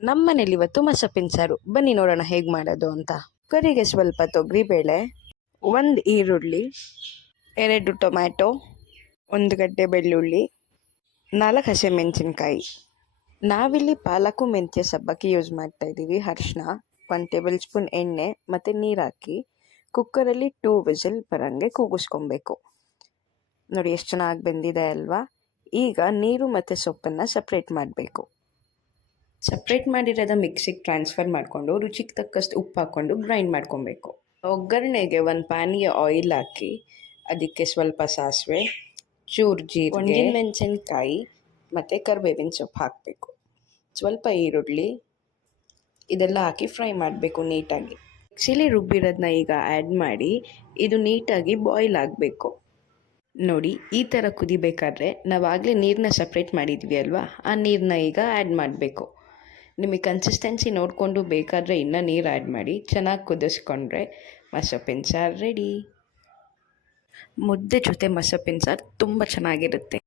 ನಮ್ಮನೇಲಿ ಇವತ್ತು ಮಸಪ್ಪಿನ ಸಾರು. ಬನ್ನಿ ನೋಡೋಣ ಹೇಗೆ ಮಾಡೋದು ಅಂತ. ಕುಕ್ಕರಿಗೆ ಸ್ವಲ್ಪ ತೊಗರಿಬೇಳೆ, 1 ಈರುಳ್ಳಿ, 2 ಟೊಮ್ಯಾಟೊ, 1 ಗಡ್ಡೆ ಬೆಳ್ಳುಳ್ಳಿ, 4 ಹಸಿಮೆಣಸಿನ್ಕಾಯಿ. ನಾವಿಲ್ಲಿ ಪಾಲಕು ಮೆಂತ್ಯ ಸಬ್ಬಕ್ಕಿ ಯೂಸ್ ಮಾಡ್ತಾ ಇದ್ದೀವಿ. ಅರಿಶಿನ, 1 ಟೇಬಲ್ ಸ್ಪೂನ್ ಎಣ್ಣೆ ಮತ್ತು ನೀರು ಹಾಕಿ ಕುಕ್ಕರಲ್ಲಿ 2 ವಿಸಿಲ್ ಬರೋಂಗೆ ಕೂಗಿಸ್ಕೊಬೇಕು. ನೋಡಿ ಎಷ್ಟು ಚೆನ್ನಾಗಿ ಬೆಂದಿದೆ ಅಲ್ವಾ. ಈಗ ನೀರು ಮತ್ತು ಸೊಪ್ಪನ್ನು ಸಪ್ರೇಟ್ ಮಾಡಬೇಕು. ಸಪ್ರೇಟ್ ಮಾಡಿರೋದ ಮಿಕ್ಸಿಗೆ ಟ್ರಾನ್ಸ್ಫರ್ ಮಾಡಿಕೊಂಡು ರುಚಿಗೆ ತಕ್ಕಷ್ಟು ಉಪ್ಪು ಹಾಕ್ಕೊಂಡು ಗ್ರೈಂಡ್ ಮಾಡ್ಕೊಬೇಕು. ಒಗ್ಗರಣೆಗೆ 1 ಪ್ಯಾನಿಗೆ ಆಯಿಲ್ ಹಾಕಿ ಅದಕ್ಕೆ ಸ್ವಲ್ಪ ಸಾಸಿವೆ, ಚೂರು ಜೀರಿಗೆ, ಒಣಗಿನ ಮೆಣಸಿನ್ಕಾಯಿ ಮತ್ತು ಕರಿಬೇವಿನ ಸೊಪ್ಪು ಹಾಕಬೇಕು. ಸ್ವಲ್ಪ ಈರುಳ್ಳಿ ಇದೆಲ್ಲ ಹಾಕಿ ಫ್ರೈ ಮಾಡಬೇಕು ನೀಟಾಗಿ. ಮಿಕ್ಸಿಲಿ ರುಬ್ಬಿರೋದನ್ನ ಈಗ ಆ್ಯಡ್ ಮಾಡಿ ಇದು ನೀಟಾಗಿ ಬಾಯ್ಲ್ ಆಗಬೇಕು. ನೋಡಿ ಈ ಥರ ಕುದಿಬೇಕಾದ್ರೆ ನಾವಾಗಲೇ ನೀರನ್ನ ಸಪ್ರೇಟ್ ಮಾಡಿದ್ವಿ ಅಲ್ವಾ, ಆ ನೀರನ್ನ ಈಗ ಆ್ಯಡ್ ಮಾಡಬೇಕು. ನಿಮಗೆ ಕನ್ಸಿಸ್ಟೆನ್ಸಿ ನೋಡಿಕೊಂಡು ಬೇಕಾದರೆ ಇನ್ನೂ ನೀರು ಆ್ಯಡ್ ಮಾಡಿ. ಚೆನ್ನಾಗಿ ಕುದಿಸ್ಕೊಂಡ್ರೆ ಮಸಪ್ಪಿನ ಸಾರು ರೆಡಿ. ಮುದ್ದೆ ಜೊತೆ ಮಸಪ್ಪಿನ ಸಾರು ತುಂಬ ಚೆನ್ನಾಗಿರುತ್ತೆ.